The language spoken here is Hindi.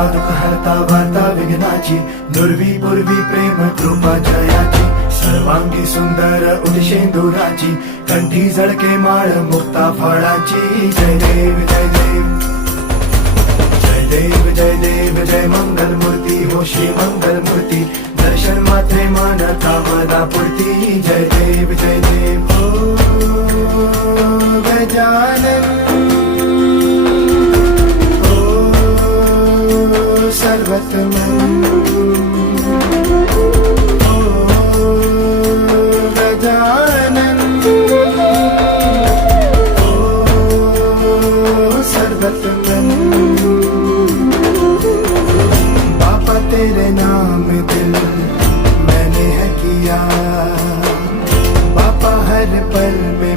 हरता दुःख हरता वार्ता विघ्नाची, नुरवी पूर्वी प्रेम कृपा जयाची, सर्वांगी सुंदर उदिशेंदुराची, कंठी झळके माळ मुक्ता फळाची. जय देव जय देव जय देव जय देव जय मंगल मूर्ती हो श्री मंगल मूर्ती, दर्शन मात्रे मानता मना पुरती. जय देव जय देव हो गजानन हो सर्वतमन हो गजानन हो सर्वतमन. बाबा तेरे नाम दिल मैंने है किया, बाबा हर पल में